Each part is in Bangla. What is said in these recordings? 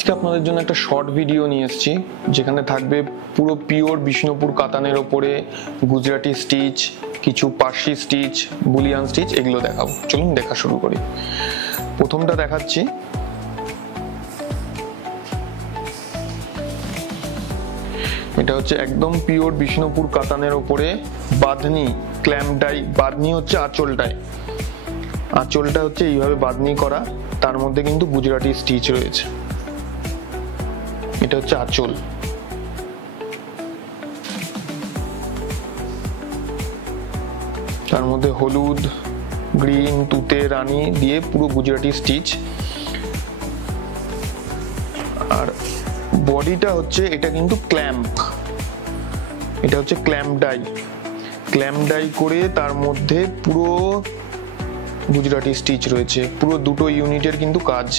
আজকে আপনাদের জন্য একটা শর্ট ভিডিও নিয়ে এসেছি, যেখানে থাকবে পুরো পিওর বিষ্ণুপুর কাতানের ওপরে গুজরাটি স্টিচ, কিছু পার্সি স্টিচ, বুলিয়ান স্টিচ, এগুলো দেখাবো। চলুন দেখা শুরু করি। প্রথমটা দেখাচ্ছি, এটা হচ্ছে একদম পিওর বিষ্ণুপুর কাতানের ওপরে বাঁধনি ক্ল্যাম্প ডাই। বাঁধনি হচ্ছে আঁচলটায়, আঁচলটা হচ্ছে এইভাবে বাঁধনি করা, তার মধ্যে কিন্তু গুজরাটি স্টিচ রয়েছে। এটা হচ্ছে আঁচল। তার মধ্যে হলুদ, গ্রিন, তুতে, রানী দিয়ে পুরো গুজরাটি স্টিচ। আর বডিটা হচ্ছে এটা কিন্তু ক্ল্যাম্প, এটা হচ্ছে ক্ল্যাম্প ডাই। ক্ল্যাম্প ডাই করে তার মধ্যে পুরো গুজরাটি স্টিচ রয়েছে, পুরো দুটো ইউনিটের কিন্তু কাজ।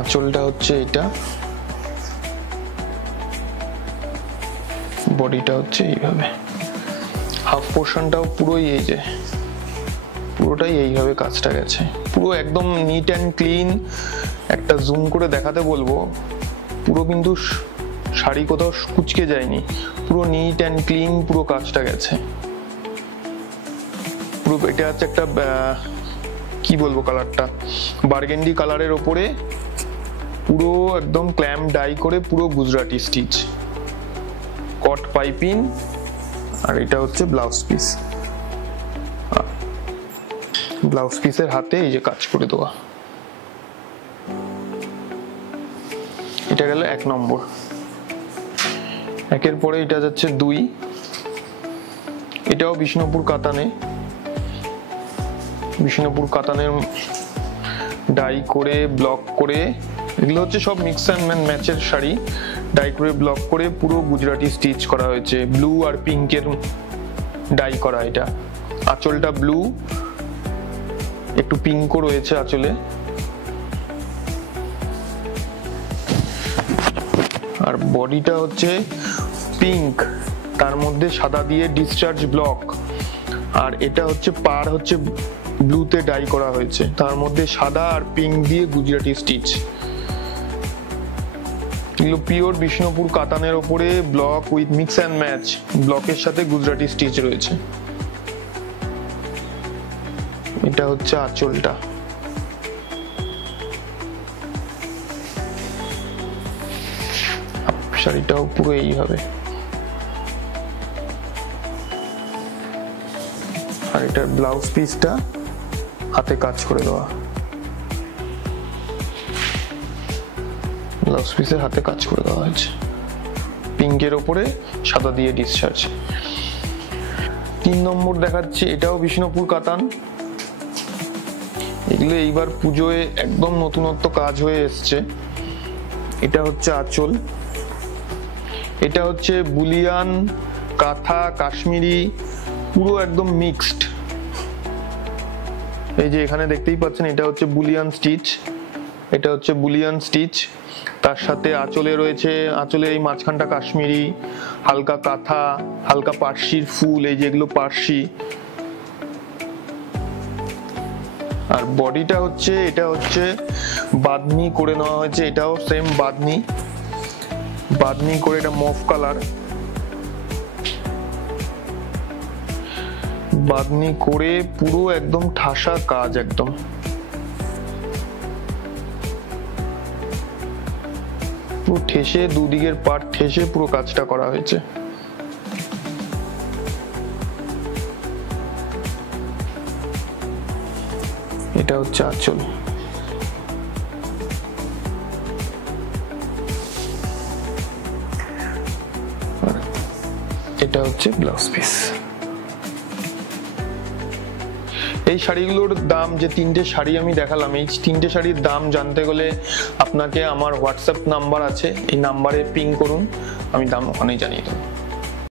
আঁচলটা হচ্ছে এটা, বডিটা হচ্ছে এইভাবে, হাফ পোর্শনটাও পুরোই এই যে পুরোটাই এইভাবে কাজটা গেছে, পুরো একদম নিট অ্যান্ড ক্লিন। একটা জুম করে দেখাতে বলবো, পুরো কিন্তু শাড়ি কোথাও কুচকে যায়নি, পুরো নিট অ্যান্ড ক্লিন পুরো কাজটা গেছে পুরো। এটা হচ্ছে একটা কি বলবো, কালারটা বার্গেন্ডি কালারের ওপরে পুরো একদম ক্ল্যাম্প ডাই করে পুরো গুজরাটি স্টিচ, কট পাইপিং। আর এটা হচ্ছে ব্লাউজ পিস, ব্লাউজ পিসের হাতে এই যে কাজ করে দেওয়া। এটা গেল 1 নম্বর। একের পরে এটা যাচ্ছে 2, এটাও বিষ্ণুপুর কাতানে, বিষ্ণুপুর কাতানের ডাই করে ব্লক করে, এগুলো হচ্ছে সব মিক্স অ্যান্ড ম্যাচের শাড়ি। ডাই করে ব্লক করে পুরো গুজরাটি স্টিচ করা হয়েছে, ব্লু আর পিঙ্কের ডাই করা। এটা আঁচলটা ব্লু, একটু পিঙ্কও রয়েছে আঁচলে। আর বডিটা হচ্ছে পিঙ্ক, তার মধ্যে সাদা দিয়ে ডিসচার্জ ব্লক। আর এটা হচ্ছে পার হচ্ছে ব্লুতে ডাই করা হয়েছে, তার মধ্যে সাদা আর পিঙ্ক দিয়ে গুজরাটি স্টিচ। এগুলো পিওর বিষ্ণুপুর কাতানের ওপরে block with mix and match, ব্লকের সাথে গুজরাটি স্টিচ রয়েছে। এটা হচ্ছে আঁচলটা। শাড়িটাও পুরো এইভাবে। আর এটার ব্লাউজ পিসটা হাতে কাজ করে দেওয়া, ব্লাউজ পিসের হাতে কাজ করে দেওয়া হয়েছে, পিঙ্কের ওপরে সাদা দিয়ে ডিসচার্জ। 3 নম্বর দেখাচ্ছি, এটাও বিষ্ণুপুর কাতান। এগুলো এইবার পুজোয় একদম নতুনত্ব কাজ হয়ে এসছে। এটা হচ্ছে আঁচল, এটা হচ্ছে বুলিয়ান, কাঁথা, কাশ্মীরি, পুরো একদম মিক্সড। এই যে এখানে দেখতেই পাচ্ছেন, এটা হচ্ছে বুলিয়ান স্টিচ, এটা হচ্ছে বুলিয়ান স্টিচ। তার সাথে আঁচলে রয়েছে, আঁচলের এই মাঝখানটা কাশ্মীরি, হালকা কাঁথা, হালকা পার্সির ফুল, এই যেগুলো পার্সি। আর বডিটা হচ্ছে, এটা হচ্ছে বাঁধনি করে নেওয়া হয়েছে, এটাও সেম বাঁধনি, বাঁধনি করে, এটা মফ কালার, বাঁধনি করে পুরো একদম ঠাসা কাজ, একদম পুরো ঠেসে, দুদিকের পার্ট ঠেসে পুরো কাজটা করা হয়েছে। এটা হচ্ছে আঁচল। এটা হচ্ছে ব্লাউজ পিস। এই শাড়িগুলোর দাম, যে 3টে শাড়ি আমি দেখালাম, এই 3টে শাড়ির দাম জানতে গেলে আপনাকে আমার হোয়াটসঅ্যাপ নাম্বার আছে, এই নাম্বারে পিং করুন, আমি দাম ওখানেই জানিয়ে দেবো।